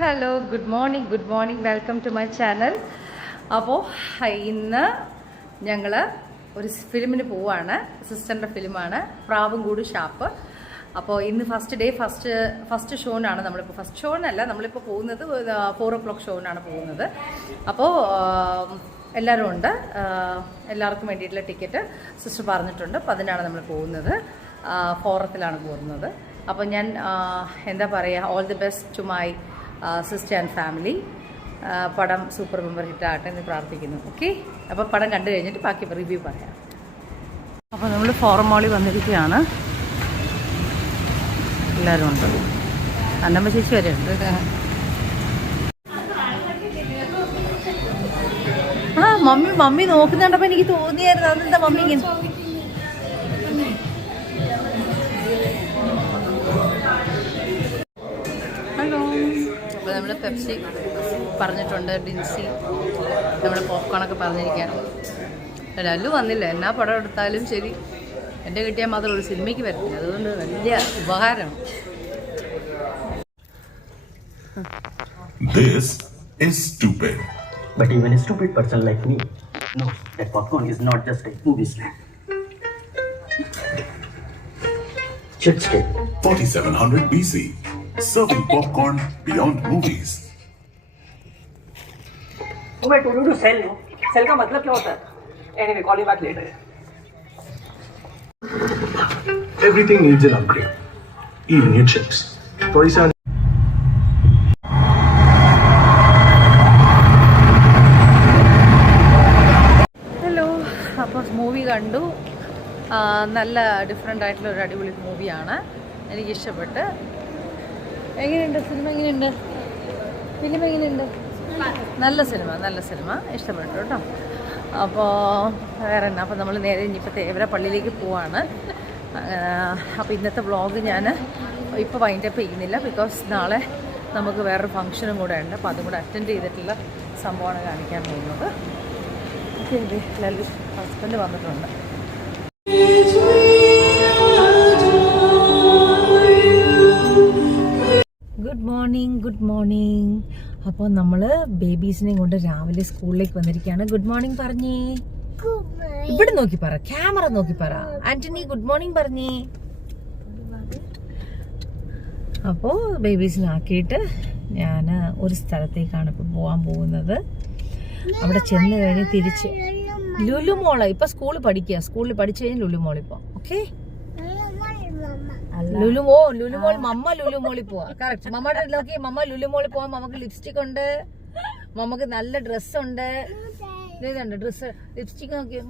Hello good morning welcome to my channel. അപ്പോൾ ഇന്ന് ഞങ്ങൾ ഒരു ഫിലിമിന് പോവാണ്. സിസ്റ്ററിൻ്റെ ഫിലിമാണ് പ്രാവുംകൂട് ഷാപ്പ്. അപ്പോൾ ഇന്ന് ഫസ്റ്റ് ഷോനാണ് നമ്മളിപ്പോൾ. ഫസ്റ്റ് ഷോനല്ല, നമ്മളിപ്പോൾ പോകുന്നത് 4 o'clock ഷോനാണ് പോകുന്നത്. അപ്പോൾ എല്ലാവരും ഉണ്ട്. എല്ലാവർക്കും വേണ്ടിയിട്ടുള്ള ടിക്കറ്റ് സിസ്റ്റർ പറഞ്ഞിട്ടുണ്ട്. അപ്പോൾ അതിനാണ് നമ്മൾ പോകുന്നത്. 4th പോകുന്നത്. അപ്പോൾ ഞാൻ എന്താ പറയുക, all the best to my sister and family. പടം സൂപ്പർ ബമ്പർ ഹിറ്റാകട്ടെ എന്ന് പ്രാർത്ഥിക്കുന്നു. ഓക്കെ, അപ്പോൾ പടം കണ്ടു കഴിഞ്ഞിട്ട് ബാക്കി റിവ്യൂ പറയാം. അപ്പോൾ നമ്മൾ ഫോറം മോളിൽ വന്നിരിക്കുകയാണ്. എല്ലാവരും ഉണ്ട്. അന്നമ്മ ചേച്ചി വരെ ഉണ്ട്. മമ്മി നോക്കുന്നുണ്ടപ്പോൾ എനിക്ക് തോന്നിയായിരുന്നു അതെന്താ മമ്മി ഇങ്ങനെ. ഹലോ. അപ്പോൾ നമ്മൾ പെപ്സി പറഞ്ഞിട്ടുണ്ട്, ഡിൻസി, നമ്മൾ പോപ്കോണൊക്കെ പറഞ്ഞിരിക്കാൻ. ലല്ലു വന്നില്ല. എന്നാ പടം എടുത്താലും ശരി, എൻ്റെ കിട്ടിയാൽ മാത്രം ഒരു സിനിമയ്ക്ക് വരത്തില്ല. അതുകൊണ്ട് വലിയ ഉപകാരമാണ്. This is stupid. But even a stupid person like me knows that popcorn is not just a movie snack. Should stay. 4700 BC. Serving popcorn beyond movies. Oh, I told you to sell, no? Sell का मतलब क्या होता है? Anyway, call you back later. Everything needs an upgrade. Even your chips. 47. Hello. അപ്പോൾ movie കണ്ടു. നല്ല different ആയിട്ടുള്ള ഒരു അടിപൊളി മൂവിയാണ്. എനിക്കിഷ്ടപ്പെട്ട്. എങ്ങനെയുണ്ട് ഫിലിം? എങ്ങനെയുണ്ട് ഫിലിം? എങ്ങനെയുണ്ട്? നല്ല സിനിമ ഇഷ്ടപ്പെട്ടു കേട്ടോ. അപ്പോൾ വേറെ എന്നാ, അപ്പോൾ നമ്മൾ നേരെ ഇനിയിപ്പോൾ തേവര പള്ളിയിലേക്ക് പോവാണ്. അപ്പോൾ ഇന്നത്തെ വ്ളോഗ് ഞാൻ ഇപ്പോൾ വൈൻഡപ്പ് ചെയ്യുന്നില്ല. ബിക്കോസ് നാളെ നമുക്ക് വേറൊരു ഫംഗ്ഷനും കൂടെ ഉണ്ട്. അപ്പോൾ അതും കൂടെ അറ്റൻഡ് ചെയ്തിട്ടുള്ള സംഭവമാണ് കാണിക്കാൻ പോകുന്നത്. ഓക്കെ, ലല്ലു ഹസ്ബൻഡ് വന്നിട്ടുണ്ട്. Good morning. അപ്പോൾ നമ്മൾ ബേബീസിനെയും കൊണ്ട് രാവിലെ സ്കൂളിലേക്ക് വന്നിരിക്കുകയാണ്. ഗുഡ് മോർണിംഗ് പറഞ്ഞേ. ഇവിടെ നോക്കി പറ, ക്യാമറ നോക്കി പറ. ആന്റണി ഗുഡ് മോർണിംഗ് പറഞ്ഞേ. അപ്പോൾ ബേബീസിനാക്കിയിട്ട് ഞാൻ ഒരു സ്ഥലത്തേക്കാണ് ഇപ്പോൾ പോകാൻ പോകുന്നത്. അവിടെ ചെന്ന് കഴിഞ്ഞ് തിരിച്ച് ലുലുമോള് ഇപ്പം സ്കൂളിൽ പഠിച്ചു കഴിഞ്ഞ് ലുലുമോളിൽ പോവാം. ഓക്കെ, ലുലുമോൾ മമ്മ ലുലുമോളിൽ പോവാ. കറക്റ്റ്. മമ്മയുടെ നോക്കി, മമ്മ ലുലുമോളിൽ പോവാൻ. മമ്മക്ക് ലിപ്സ്റ്റിക് ഉണ്ട്, മമ്മക്ക് നല്ല ഡ്രസ്സുണ്ട്. ഇതുണ്ട് ഡ്രസ്സ്, ലിപ്സ്റ്റിക് നോക്കി.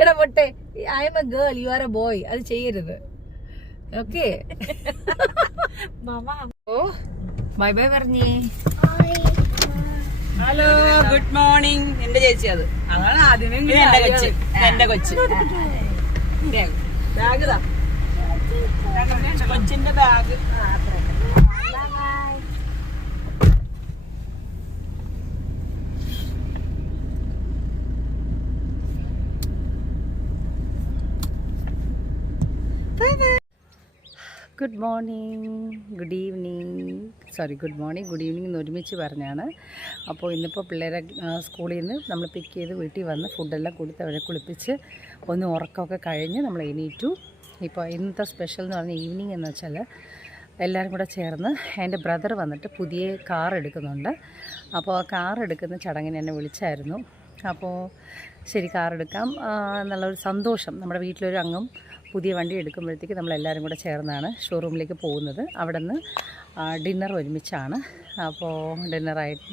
എടാ പൊട്ടെ, I am a girl, you are a boy. അത് ചെയ്യരുത്. ഓക്കെ, ഓ ബൈ ബൈ പറഞ്ഞേ. Hello, good morning. എന്റെ ചേച്ചി അത് അതാണ് ആദ്യമേ എന്റെ കൊച്ച് ബാഗ് താ, കൊച്ചിന്റെ bag. Good morning, good evening എന്ന് ഒരുമിച്ച് പറഞ്ഞാണ്. അപ്പോൾ ഇന്നിപ്പോൾ പിള്ളേരെ സ്കൂളിൽ നിന്ന് നമ്മൾ പിക്ക് ചെയ്ത് വീട്ടിൽ വന്ന് ഫുഡെല്ലാം കൊടുത്ത് അവരെ കുളിപ്പിച്ച് ഒന്ന് ഉറക്കമൊക്കെ കഴിഞ്ഞ് നമ്മൾ എണീറ്റു. ഇപ്പോൾ ഇന്നത്തെ സ്പെഷ്യൽ എന്ന് പറഞ്ഞാൽ ഈവനിങ് എന്ന് വെച്ചാൽ എല്ലാവരും കൂടെ ചേർന്ന് എൻ്റെ ബ്രദർ വന്നിട്ട് പുതിയ കാർ എടുക്കുന്നുണ്ട്. അപ്പോൾ ആ കാർ എടുക്കുന്ന ചടങ്ങിന് എന്നെ വിളിച്ചായിരുന്നു. അപ്പോൾ ശരി, കാർ എടുക്കാം എന്നുള്ളൊരു സന്തോഷം. നമ്മുടെ വീട്ടിലൊരു അംഗം പുതിയ വണ്ടി എടുക്കുമ്പോഴത്തേക്ക് നമ്മളെല്ലാവരും കൂടെ ചേർന്നാണ് ഷോറൂമിലേക്ക് പോകുന്നത്. അവിടെ നിന്ന് ഡിന്നർ ഒരുമിച്ചാണ്. അപ്പോൾ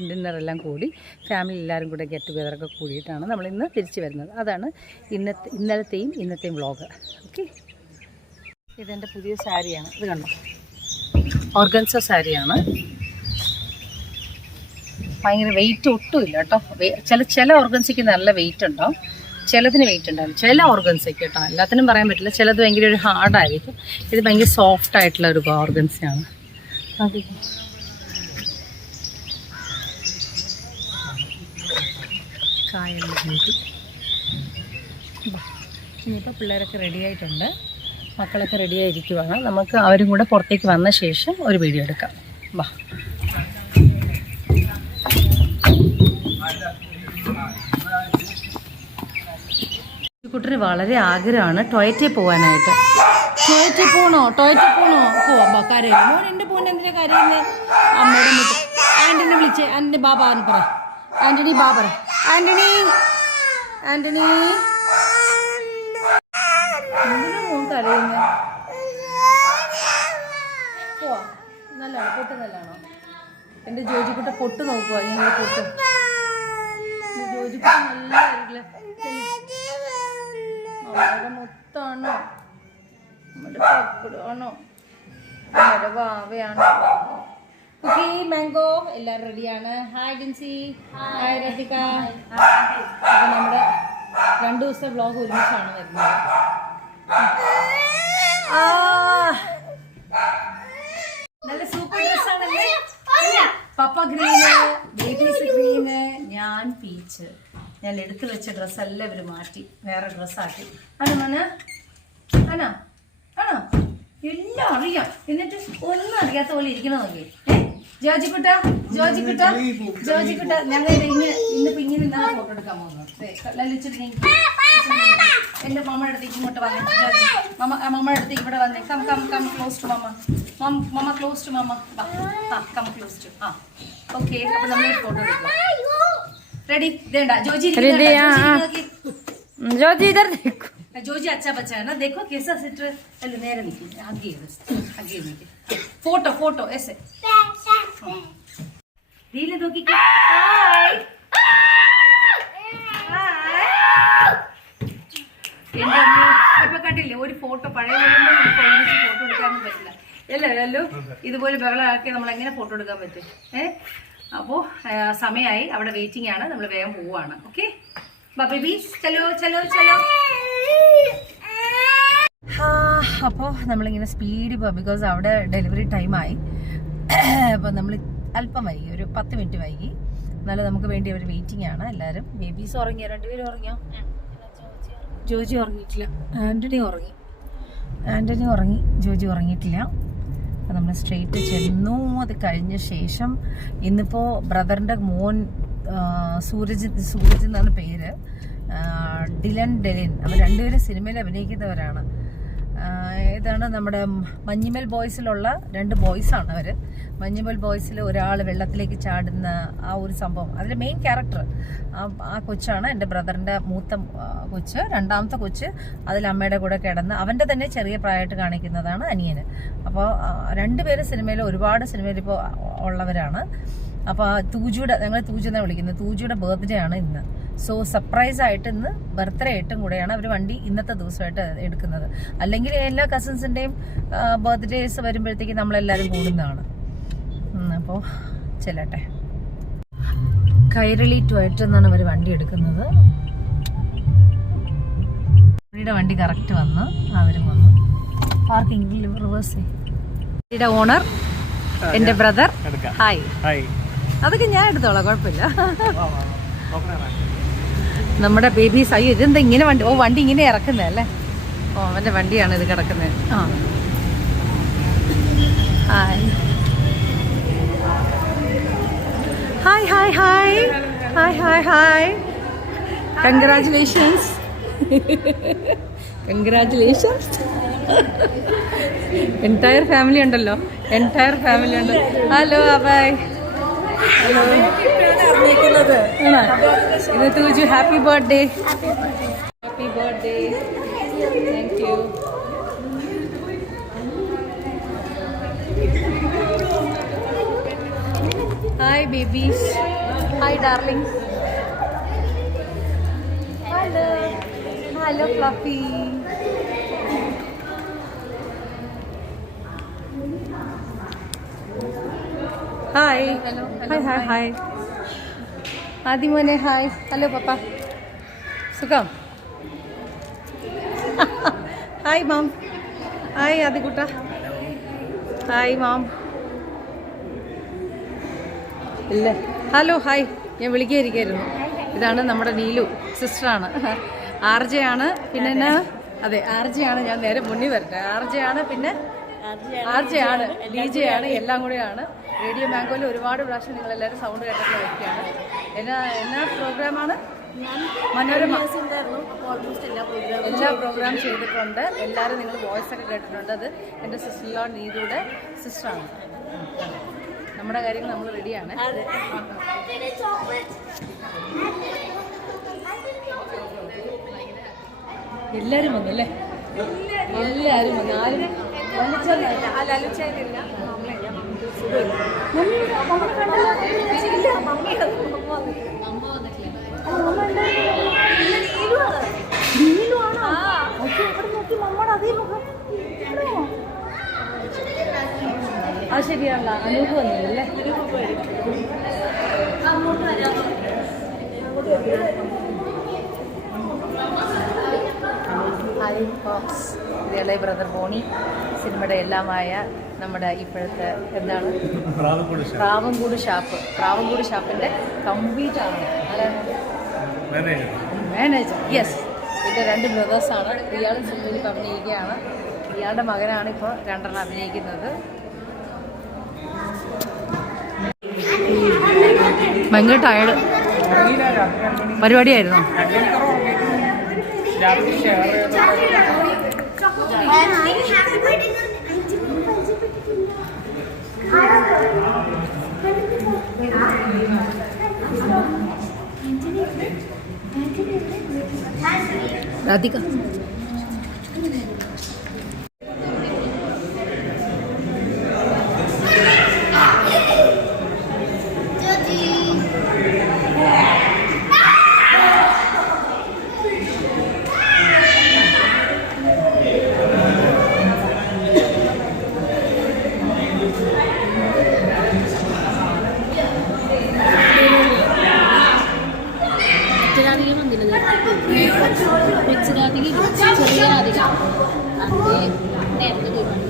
ഡിന്നറെല്ലാം കൂടി ഫാമിലി എല്ലാവരും കൂടെ ഗെറ്റ് ടുഗെദറൊക്കെ കൂടിയിട്ടാണ് നമ്മളിന്ന് തിരിച്ച് വരുന്നത്. അതാണ് ഇന്നലത്തെയും ഇന്നത്തെയും വ്ളോഗ്. ഓക്കെ, ഇതെൻ്റെ പുതിയ സാരിയാണ്. ഇത് കണ്ടോ, ഓർഗൻസ സാരിയാണ്. ഭയങ്കര വെയിറ്റ് ഒട്ടുമില്ല കേട്ടോ. ചില ഓർഗൻസിക്ക് നല്ല വെയിറ്റ് ഉണ്ടാവും, ചിലതിന് വെയിറ്റ് ഉണ്ടാവും. ചില ഓർഗൻസയ്ക്ക് കേട്ടോ, എല്ലാത്തിനും പറയാൻ പറ്റില്ല. ചിലത് ഭയങ്കര ഒരു ഹാർഡായിരിക്കും. ഇത് ഭയങ്കര സോഫ്റ്റ് ആയിട്ടുള്ള ഒരു ഓർഗൻസയാണ്. കായെല്ലാം കൂട്ടി ഇനിയിപ്പോൾ പിള്ളേരൊക്കെ റെഡി ആയിട്ടുണ്ട്. മക്കളൊക്കെ റെഡിയായിരിക്കുവാണ്. നമുക്ക് അവരും കൂടെ പുറത്തേക്ക് വന്ന ശേഷം ഒരു വീഡിയോ എടുക്കാം. വാ. കുട്ടിന് വളരെ ആഗ്രഹമാണ് ടോയ്ലറ്റിൽ പോകാനായിട്ട്. ടോയ്ലറ്റിൽ പോകണോ പോവാം. കരയില്ല മോൻ. എൻ്റെ മോൻ എന്തിനാ കരയുന്നത്? അമ്മയുടെ മുട്ട്. ആൻ്റണി വിളിച്ചേ. ആൻ്റണി ബാബ എന്ന് പറ. ആൻ്റണി ബാബ. ആൻ്റണി എന്തിനാ മോൻ കരയുന്നത്? പോവാ. നല്ലതാണോ? പൊട്ട് നല്ലതാണോ? എൻ്റെ ജോജിക്കുട്ട പൊട്ട് നോക്കുക. ഞങ്ങൾ പൊട്ട് ജോജിക്കുട്ട നല്ലതായിരിക്കില്ല. നമ്മുടെ മുത്താണോ? നമ്മുടെ പപ്പടാണോ? നമ്മുടെ വാവയാണോ? കുക്കി മാംഗോ എല്ലാവരും റെഡിയാണ്. ഹായ് ഡിൻസി. ഹായ് രതിക. അപ്പം നമ്മുടെ 2 ദിവസത്തെ വ്ളോഗ് ഒരുമിച്ചാണ് വരുന്നത്. നല്ല സൂപ്പർ ഡ്രസ്സാണല്ലേ? പപ്പ ഗ്രീന്, ബേബീസ് ഗ്രീന്, ഞാൻ പീച്ച്. ഞാൻ എടുത്തു വെച്ച ഡ്രസ്സെല്ലാം ഇവർ മാറ്റി വേറെ ഡ്രസ്സാക്കി. ആണോ മോന? ആണോ? എല്ലാം അറിയാം. എന്നിട്ട് ഒന്നും അറിയാത്ത പോലെ ഇരിക്കണ നോക്കി. ജോജിക്കുട്ട ഞങ്ങൾ ഇന്നിപ്പോ ഇങ്ങനെ നിന്നാണ് ഫോട്ടോ എടുക്കാൻ പോകുന്നത്. എന്റെ മമ്മയുടെ അടുത്തേക്ക് ഇങ്ങോട്ട് വന്നേ. മമ്മയുടെ അടുത്തേക്ക് ഇവിടെ വന്നേ. Come close to mamma. Close to mamma. Come close to. Okay. അപ്പൊ നമ്മളൊരു ഫോട്ടോ എടുക്കാം. रेडी देंडा जोजी जोजी इधर देखो. जोजी अच्छा बच्चा है ना. देखो कैसा सिट. चलो मेरे लिखी आगे नीचे. फोटो ऐसे रीले दो की. हाय ഇപ്പൊ കണ്ടില്ലേ ഒരു ഫോട്ടോ പഴയ ഫോട്ടോ എടുക്കാനൊന്നും പറ്റില്ല. എല്ലാവരും ഇതുപോലെ ബഹളമാക്കി നമ്മൾ എങ്ങനെ ഫോട്ടോ എടുക്കാൻ പറ്റും? അപ്പോൾ സമയമായി. അവിടെ വെയിറ്റിംഗ് ആണ്. നമ്മൾ വേഗം പോവാണ്. ഓക്കെ ബേബീസ് ചലോ. അപ്പോൾ നമ്മളിങ്ങനെ സ്പീഡിൽ പോകാം. ബിക്കോസ് അവിടെ ഡെലിവറി ടൈമായി. അപ്പോൾ നമ്മൾ അല്പം വൈകി, ഒരു 10 മിനിറ്റ് വൈകി. എന്നാലും നമുക്ക് വേണ്ടി അവർ വെയിറ്റിംഗ് ആണ് എല്ലാവരും. ബേബീസ് ഉറങ്ങിയോ? 2 പേരും ഉറങ്ങിയോ? ജോജി ഉറങ്ങിയിട്ടില്ല. ആൻ്റണി ഉറങ്ങി. ജോജി ഉറങ്ങിയിട്ടില്ല. അപ്പോൾ നമ്മൾ സ്ട്രെയിറ്റ് ചെന്നു. അത് കഴിഞ്ഞ ശേഷം ഇന്നിപ്പോൾ ബ്രദറിൻ്റെ മോൻ സൂരജ് എന്നാണ് പേര്. ഡിലൻ. അവർ 2 പേരും സിനിമയിൽ അഭിനയിക്കുന്നവരാണ്. ഏതാണ് നമ്മുടെ മഞ്ഞുമൽ ബോയ്സിലുള്ള 2 ബോയ്സാണ് അവർ. മഞ്ഞുമൽ ബോയ്സിൽ ഒരാൾ വെള്ളത്തിലേക്ക് ചാടുന്ന ആ ഒരു സംഭവം, അതിൽ മെയിൻ ക്യാരക്ടർ ആ കൊച്ചാണ്. എൻ്റെ ബ്രദറിൻ്റെ മൂത്ത കൊച്ച്. 2ാമത്തെ കൊച്ച് അതിൽ അമ്മയുടെ കൂടെ കിടന്ന് അവൻ്റെ തന്നെ ചെറിയ പ്രായമായിട്ട് കാണിക്കുന്നതാണ് അനിയന്. അപ്പോൾ 2 പേര് സിനിമയിൽ ഒരുപാട് സിനിമയിൽ ഇപ്പോൾ ഉള്ളവരാണ്. അപ്പോൾ ഞങ്ങൾ തൂജു എന്നാണ് വിളിക്കുന്നത്. തൂജുയുടെ ബർത്ത്ഡേ ആണ് ഇന്ന്. സോ സർപ്രൈസ് ആയിട്ട് ഇന്ന് ബർത്ത്ഡേ ആയിട്ടും കൂടെയാണ് അവർ വണ്ടി ഇന്നത്തെ ദിവസമായിട്ട് എടുക്കുന്നത്. അല്ലെങ്കിൽ എല്ലാ കസിൻസിൻ്റെയും ബർത്ത്ഡേസ് വരുമ്പോഴത്തേക്കും നമ്മളെല്ലാവരും കൂടുന്നതാണ്. അപ്പോൾ ചെല്ലട്ടെ. കൈരളി ടോയ്ലറ്റ് എന്നാണ് അവർ വണ്ടി എടുക്കുന്നത്. വണ്ടിയുടെ വണ്ടി കറക്റ്റ് വന്ന് അവരും വന്നു. Parking reverse. വണ്ടിയുടെ ഓണർ എൻ്റെ ബ്രദർ. ഹായ്. അതൊക്കെ ഞാൻ എടുത്തോളാം, കുഴപ്പമില്ല. നമ്മുടെ ബേബീസ്. അയ്യോ ഇതെന്താ ഇങ്ങനെ വണ്ടി? വണ്ടി ഇങ്ങനെ ഇറക്കുന്നതല്ലേ? അവൻ്റെ വണ്ടിയാണ് ഇത് കിടക്കുന്നത്. ഹായ്. കൺഗ്രാറ്റുലേഷൻസ്. എൻറ്റയർ ഫാമിലി ഉണ്ടല്ലോ. ഹലോ അബായ്. ഹലോ. ഇത് തൂജു. Happy birthday. Thank you. Hi babies. Hi darlings. Hello fluffy. Hi. Hi. ആദിമോനെ ഹായ്. Hello papa. സുഖം? Hi ma'am. ഹായ് ആദികുട്ട. Hi ma'am. ഇല്ല. Hello hi. ഞാൻ വിളിക്കാതിരിക്കായിരുന്നു. ഇതാണ് നമ്മുടെ നീലു, സിസ്റ്ററാണ്. ആർജയാണ്. പിന്നെ അതെ ആർജയാണ്. ഞാൻ നേരെ മുന്നിൽ വരട്ടെ. ആർജയാണ്, പിന്നെ ആർജയാണ്, DJ ആണ്, എല്ലാം കൂടെയാണ്. റേഡിയോ മാംഗോയിൽ ഒരുപാട് പ്രാവശ്യം നിങ്ങളെല്ലാവരും സൗണ്ട് കേട്ടിട്ടുള്ള വ്യക്തിയാണ്. എന്നാ പ്രോഗ്രാമാണ്? മനോരമ എല്ലാ പ്രോഗ്രാം ചെയ്തിട്ടുണ്ട്. എല്ലാവരും നിങ്ങൾ വോയിസ് ഒക്കെ കേട്ടിട്ടുണ്ട്. അത് എൻ്റെ സിസ്റ്ററിലോ നീതിയുടെ സിസ്റ്ററാണ്. നമ്മുടെ കാര്യങ്ങൾ നമ്മൾ റെഡിയാണ്. എല്ലാവരും വന്നല്ലേ? എല്ലാവരും വന്നു. ആരും ലലിച്ചേരില്ല. അത് ശരിയാണല്ലോ. അനൂപ് വന്നില്ലല്ലേ? ഹായ് ബോക്സ്, ഇളയ ബ്രദർ ബോണി, സിനിമയുടെ എല്ലാമായ നമ്മുടെ ഇപ്പോഴത്തെ എന്താണ് പ്രാവൻകൂട് ഷാപ്പ്. പ്രാവൻകൂട് ഷാപ്പിൻ്റെ കംപ്ലീറ്റ് ആണ് മാനേജർ. യെസ്, ഇതിൻ്റെ 2 ബ്രദേഴ്സാണ്. ഇയാൾ സിനിമയിൽ ഇപ്പോൾ അഭിനയിക്കുകയാണ്. ഇയാളുടെ മകനാണ് ഇപ്പോൾ 2 അഭിനയിക്കുന്നത്. ഭയങ്കര ടയർഡ് പരിപാടിയായിരുന്നോ? രാധിക ചെറിയ രാധിക അത് നേരത്തെ പോയി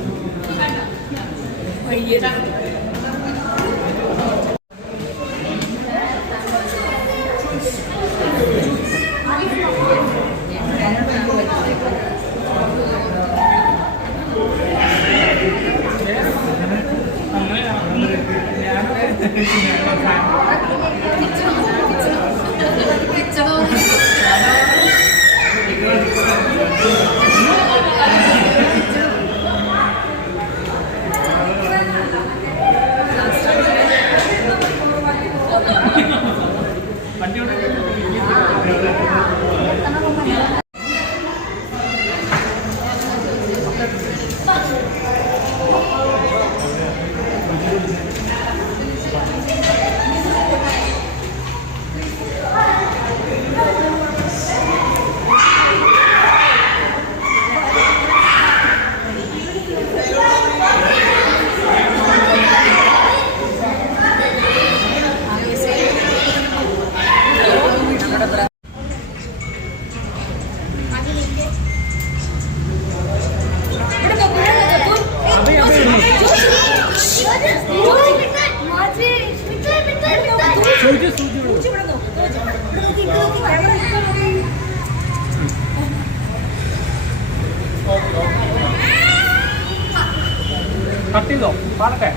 കട്ടിലോ പാടട്ടെ?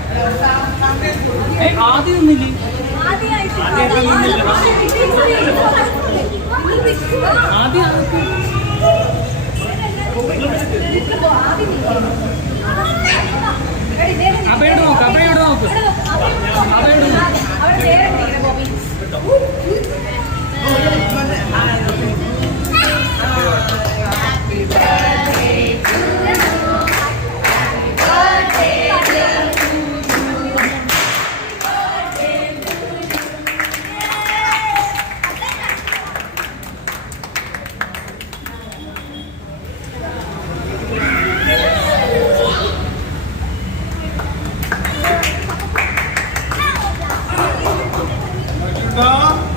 ആദ്യം ഒന്നില്ലേ? ആദ്യം അബയോട് നോക്ക്, അബയോട് നോക്ക്, അബയോട് നോക്ക്. Stop.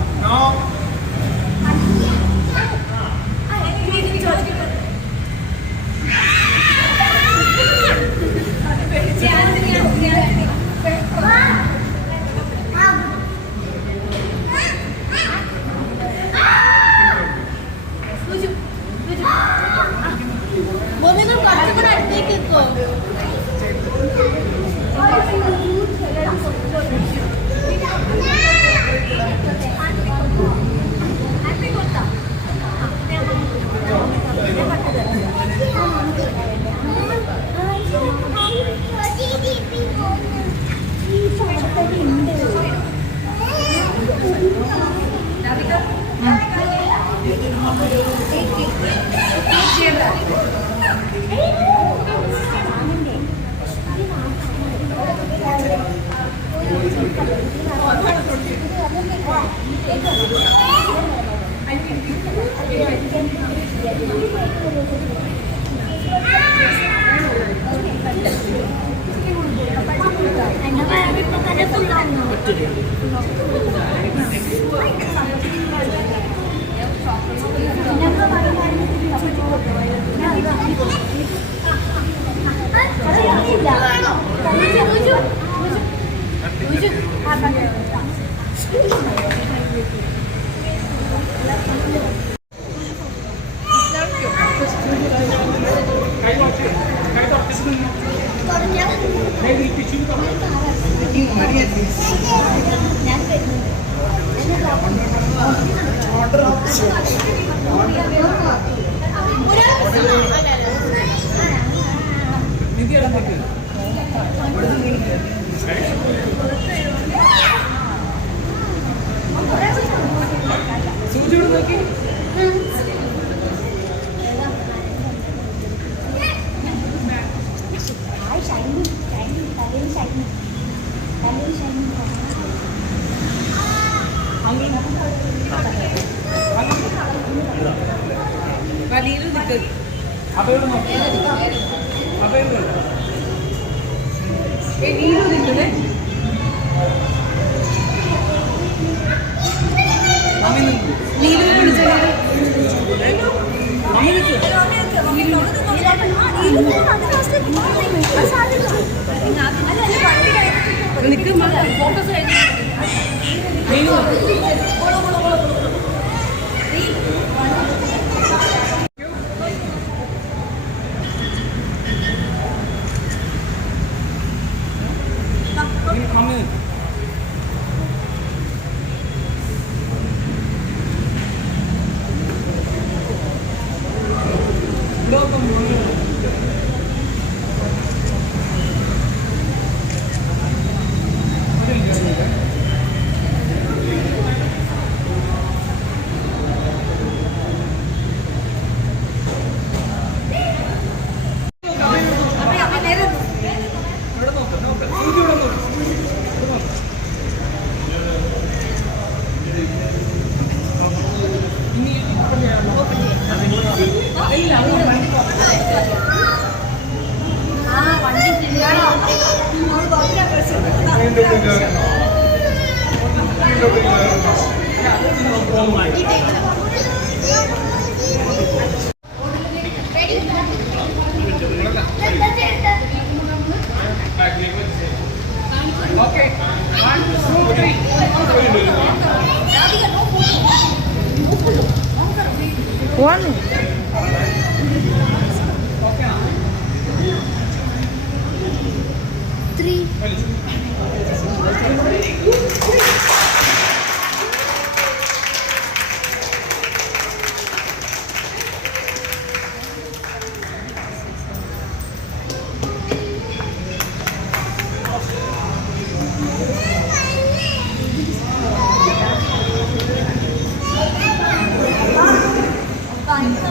Bye.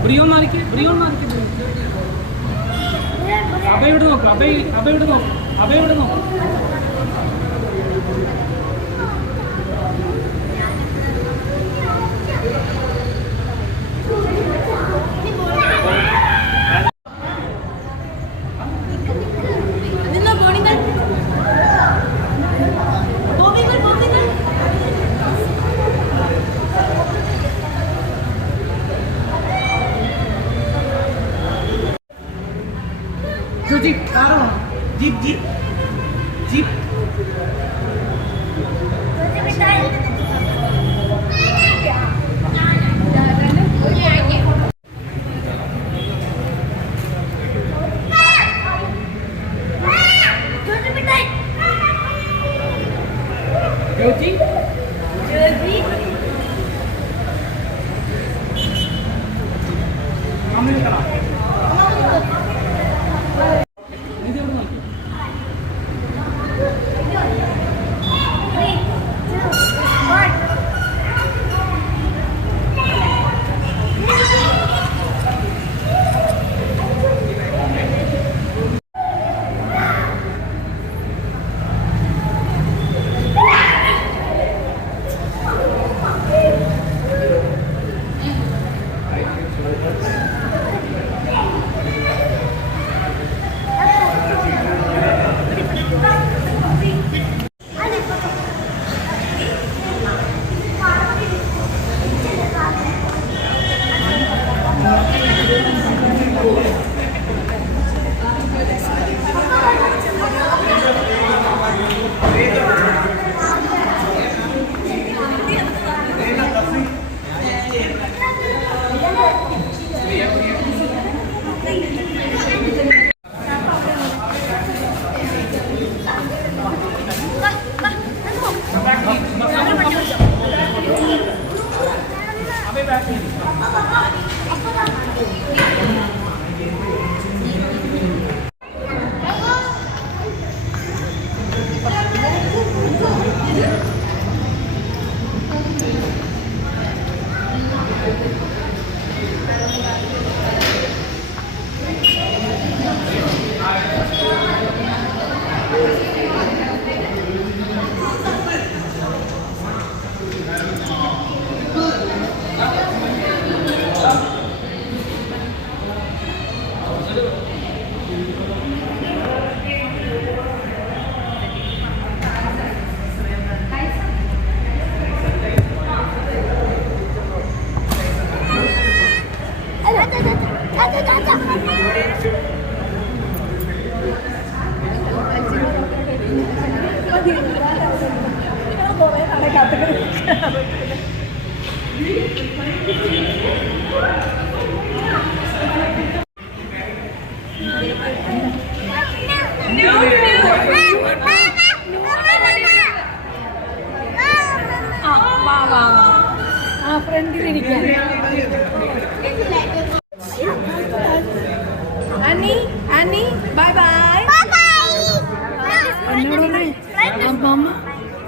ബ്രിയോൺ മാറിക്ക് അബയോട് നോക്ക് അബയോട് നോക്ക് जीप कार जीप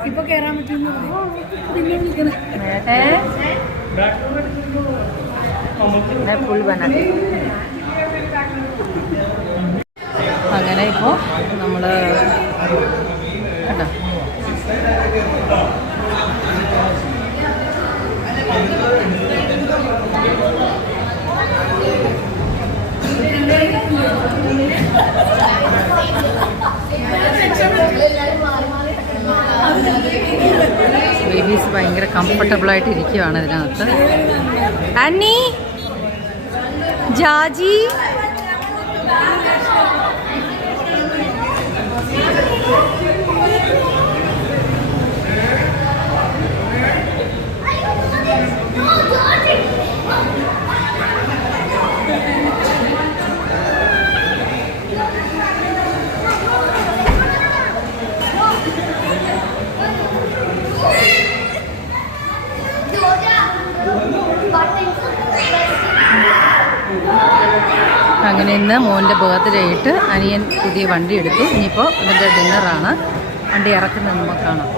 ഇപ്പൊ കേറാൻ പറ്റുന്നു ഫുൾ ബനാ. അങ്ങനെ ഇപ്പോൾ നമ്മൾ കേട്ടോ ബേബീസ് ഭയങ്കര കംഫർട്ടബിളായിട്ട് ഇരിക്കുകയാണ് ഇതിനകത്ത്. ആന്നി ജാജി അങ്ങനെ ഇന്ന് മോൻ്റെ ബർത്ത്ഡേ ആയിട്ട് അനിയൻ പുതിയ വണ്ടി എടുത്തു. ഇനിയിപ്പോൾ അതിൻ്റെ ഡിന്നറാണ്. വണ്ടി ഇറക്കുന്നത് നമുക്ക് കാണാം.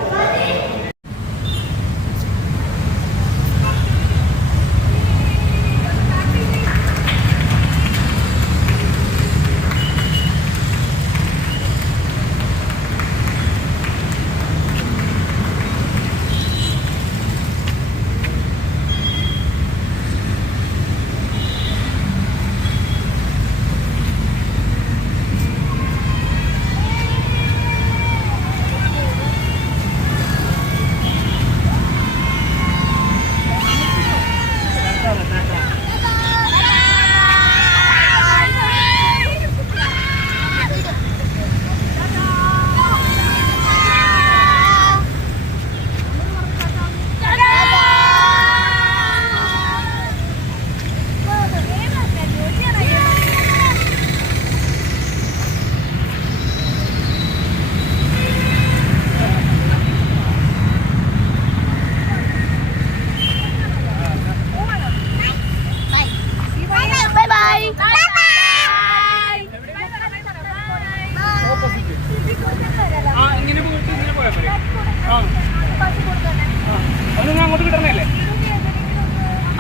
അങ്ങോട്ട് കിട്ടണല്ലേ?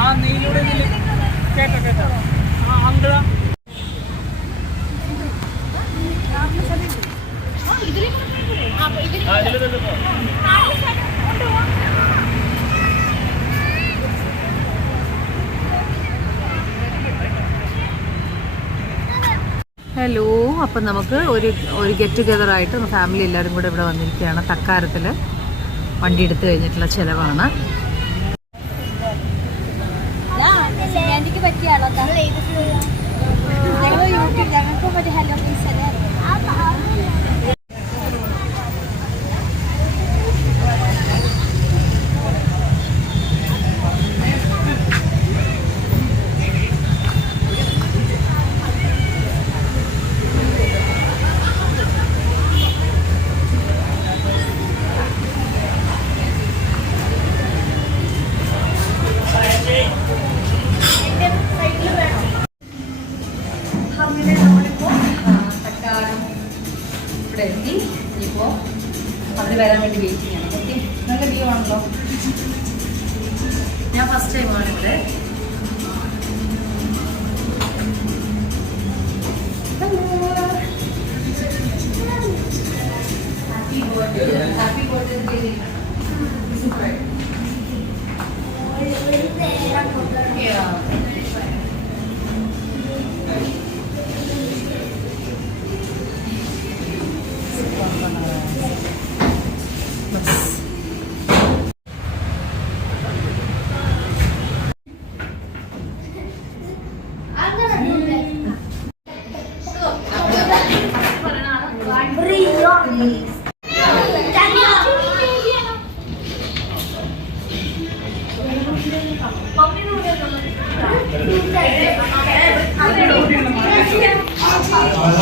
ആ നീലൂടെ കേട്ടോ കേട്ടോ. ആ അങ്കിളാ ഹലോ. അപ്പം നമുക്ക് ഒരു ഗെറ്റ് ടുഗെദറായിട്ട് ഫാമിലി എല്ലാവരും കൂടെ ഇവിടെ വന്നിരിക്കുകയാണ്. തക്കാരത്തിൽ വണ്ടി എടുത്തു കഴിഞ്ഞിട്ടുള്ള ചിലവാണ്. ഇവിടെ എത്തി. ഇനിയിപ്പോൾ അവർ വരാൻ വേണ്ടി വെയിറ്റിംഗ് ആണ്. ഓക്കെ, നല്ല വ്യൂ ആണല്ലോ. ഞാൻ ഫസ്റ്റ് ടൈമാണ് ഇവിടെ. Happy birthday.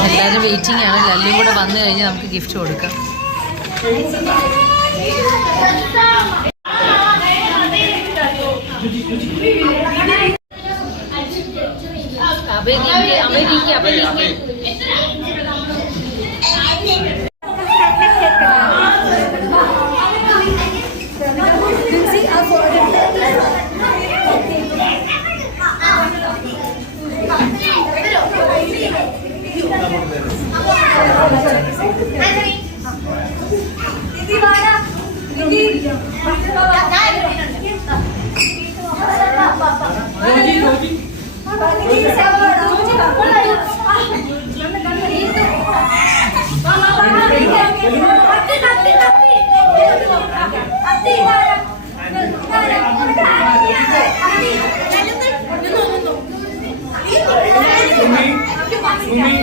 എല്ലാവരും വെയിറ്റിംഗ് ആണ്. ലല്ലും കൂടെ വന്നു കഴിഞ്ഞാൽ നമുക്ക് ഗിഫ്റ്റ് കൊടുക്കാം. ഭൂമി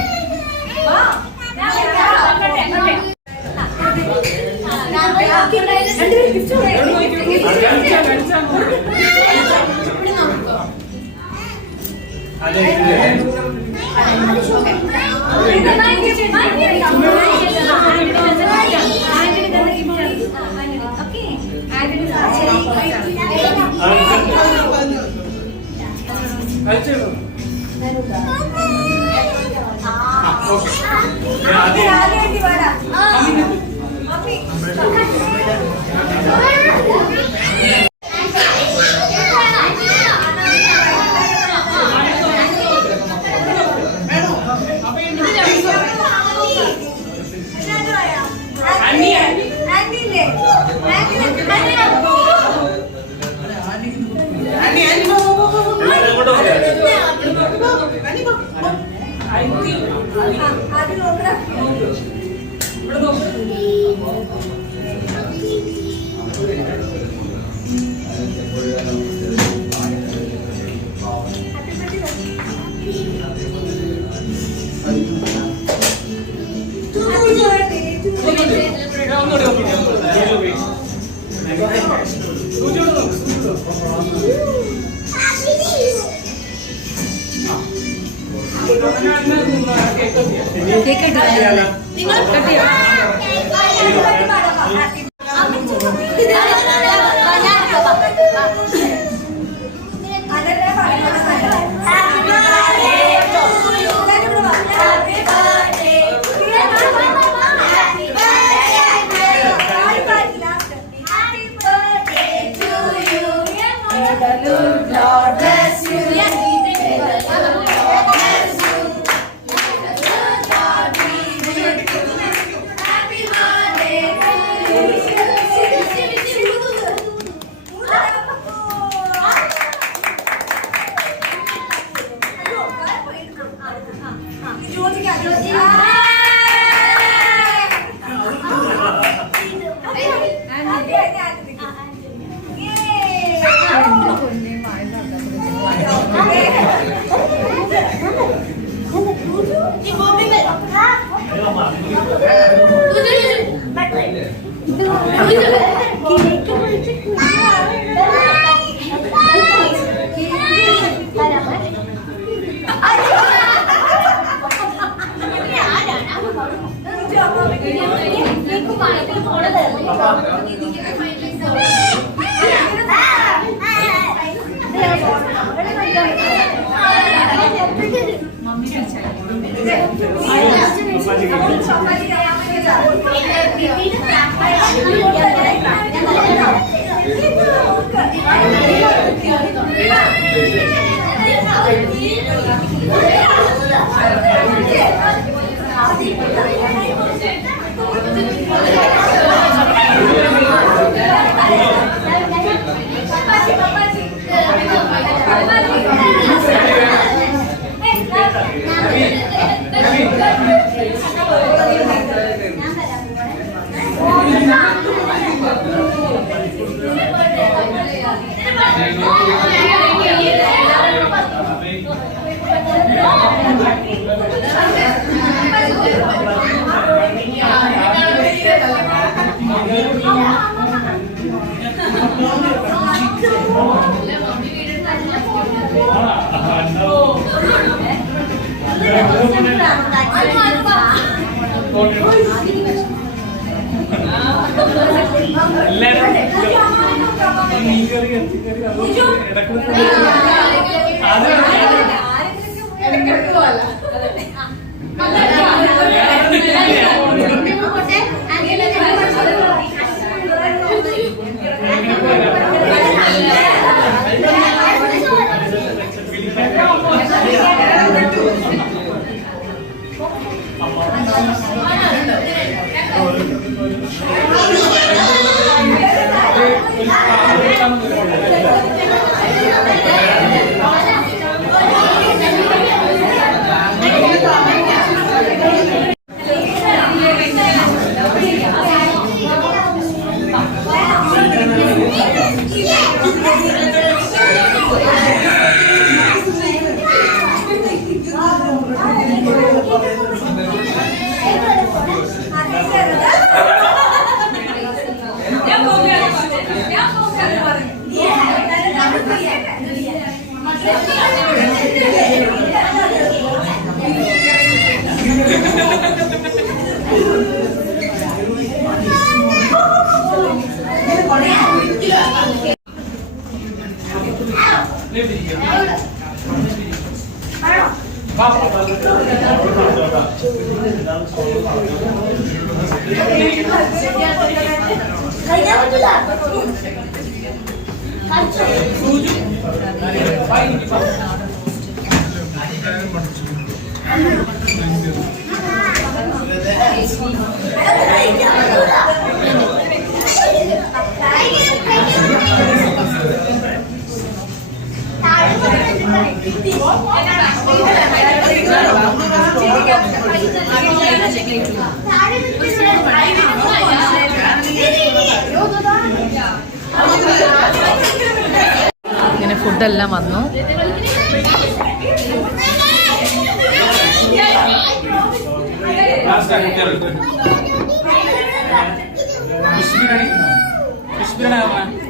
ഇങ്ങനെ ഫുഡെല്ലാം വന്നു.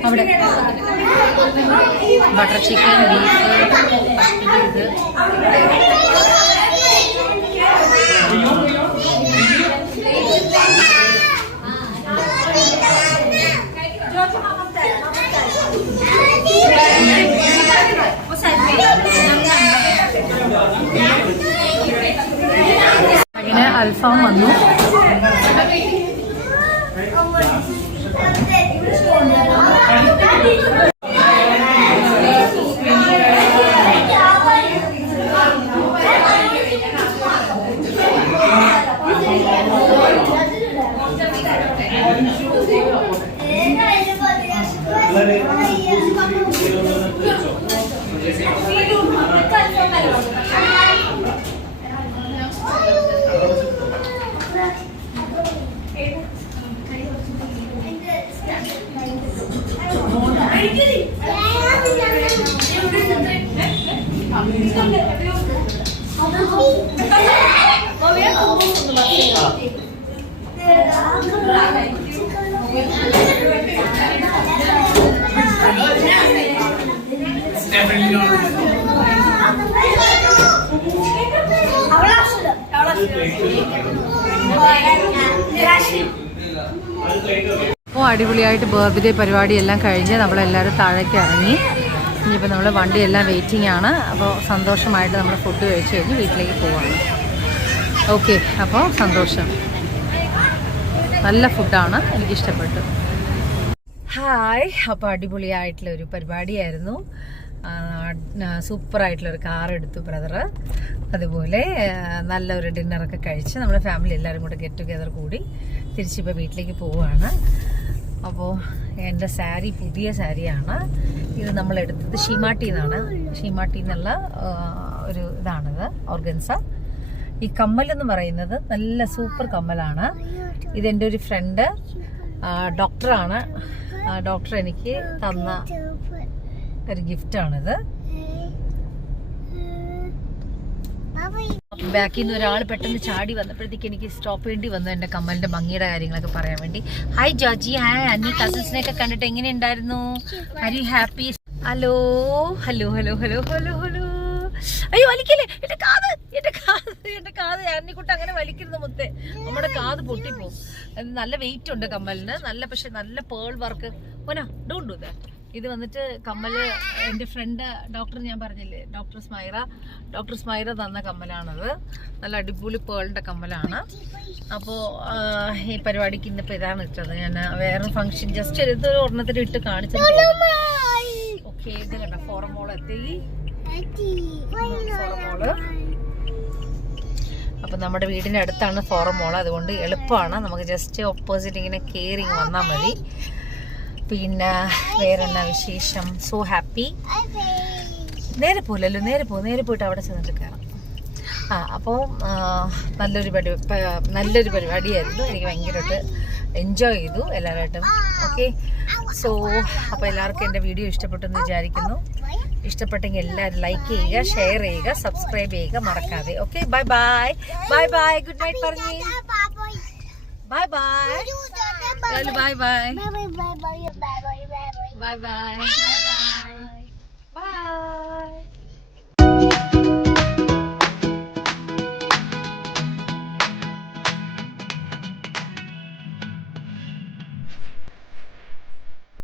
അവിടെ ബട്ടർ ചിക്കൻ, ബീഫ്, ഇത് അങ്ങനെ അൽഫാം വന്നു. അപ്പോൾ അടിപൊളിയായിട്ട് ബർത്ത്ഡേ പരിപാടിയെല്ലാം കഴിഞ്ഞ് നമ്മളെല്ലാവരും താഴേക്ക് ഇറങ്ങി. ഇനിയിപ്പോൾ നമ്മൾ വണ്ടിയെല്ലാം വെയിറ്റിംഗ് ആണ്. അപ്പോൾ സന്തോഷമായിട്ട് നമ്മൾ ഫുഡ് കഴിച്ച് കഴിഞ്ഞ് വീട്ടിലേക്ക് പോവാണ്. ഓക്കെ, അപ്പോൾ സന്തോഷം. നല്ല ഫുഡാണ്, എനിക്കിഷ്ടപ്പെട്ടു. ഹായ്, അപ്പോൾ അടിപൊളിയായിട്ടുള്ളൊരു പരിപാടിയായിരുന്നു. സൂപ്പറായിട്ടുള്ളൊരു കാർ എടുത്തു ബ്രദറ്. അതുപോലെ നല്ലൊരു ഡിന്നറൊക്കെ കഴിച്ച് നമ്മൾ ഫാമിലി എല്ലാവരും കൂടെ ഗെറ്റ് ടുഗെദർ കൂടി തിരിച്ചിപ്പോൾ വീട്ടിലേക്ക് പോവുകയാണ്. അപ്പോൾ എൻ്റെ സാരി പുതിയ സാരിയാണ്. ഇത് നമ്മളെടുത്തത് ഷീമാട്ടി നിന്നാണ്. ഷീമാട്ടി എന്നുള്ള ഒരു ഇതാണിത്, ഓർഗൻസ. ഈ കമ്മലെന്ന് പറയുന്നത് നല്ല സൂപ്പർ കമ്മലാണ്. ഇതെൻ്റെ ഒരു ഫ്രണ്ട് ഡോക്ടറാണ്. ഡോക്ടർ എനിക്ക് തന്ന ഒരു ഗിഫ്റ്റാണിത്. ബാക്കിൽ നിന്ന് ഒരാൾ പെട്ടെന്ന് ചാടി വന്നപ്പോഴത്തേക്ക് എനിക്ക് സ്റ്റോപ്പ് ചെയ്യേണ്ടി വന്നു എൻ്റെ കമ്മലിന്റെ ഭംഗിയുടെ കാര്യങ്ങളൊക്കെ പറയാൻ വേണ്ടി. ഹായ് ജോജി, ഹായ് അന്നി, കസിൻസിനെയൊക്കെ കണ്ടിട്ട് എങ്ങനെയുണ്ടായിരുന്നു? Are you happy? Hello hello hello hello hello hello. അയ്യോ വലിക്കല്ലേ, എന്റെ കാത് എന്റെ കാത് എന്റെ കാത്. അന്നിക്കുട്ട അങ്ങനെ വലിക്കരുത് മുത്തേ, നമ്മുടെ കാത് പൊട്ടിപ്പോവും. നല്ല വെയിറ്റ് ഉണ്ട് കമ്മലിന്, നല്ല പക്ഷെ നല്ല പേൾ വർക്ക്. ഓനാ ഡോണ്ട് ഡു ദാറ്റ്. ഇത് വന്നിട്ട് കമ്മല് എൻ്റെ ഫ്രണ്ട് ഡോക്ടർ, ഞാൻ പറഞ്ഞില്ലേ, ഡോക്ടർ സ്മൈറ തന്ന കമ്മലാണത്. നല്ല അടിപൊളി പേളിൻ്റെ കമ്മലാണ്. അപ്പോൾ ഈ പരിപാടിക്ക് ഇന്നിപ്പോൾ ഇതാണ് ഇട്ടത്. ഞാൻ വേറെ ഫംഗ്ഷൻ ജസ്റ്റ് എടുത്തൊരു ഒരെണ്ണത്തിൽ ഇട്ട് കാണിച്ചത്. ഓക്കെ, ഇത് കണ്ട ഫോറമോൾ എത്തി. ഫോറമോള് അപ്പം നമ്മുടെ വീടിൻ്റെ അടുത്താണ് ഫോറമോൾ, അതുകൊണ്ട് എളുപ്പമാണ്. നമുക്ക് ജസ്റ്റ് ഓപ്പോസിറ്റ് ഇങ്ങനെ കയറി വന്നാൽ മതി. പിന്നെ വേറെ എന്നാ വിശേഷം? So happy. നേരെ പോലല്ലോ, നേരെ പോയിട്ട് അവിടെ ചെന്നിട്ട് കയറാം. അപ്പോൾ നല്ലൊരു പരിപാടിയായിരുന്നു. എനിക്ക് ഭയങ്കരമായിട്ട് എൻജോയ് ചെയ്തു എല്ലാവരുമായിട്ടും. ഓക്കെ, സോ അപ്പോൾ എല്ലാവർക്കും എൻ്റെ വീഡിയോ ഇഷ്ടപ്പെട്ടെന്ന് വിചാരിക്കുന്നു. ഇഷ്ടപ്പെട്ടെങ്കിൽ എല്ലാവരും ലൈക്ക് ചെയ്യുക, ഷെയർ ചെയ്യുക, സബ്സ്ക്രൈബ് ചെയ്യുക മറക്കാതെ. Okay, bye bye bye bye. Good night പറഞ്ഞേ. Bye bye bye bye. Bye bye. By.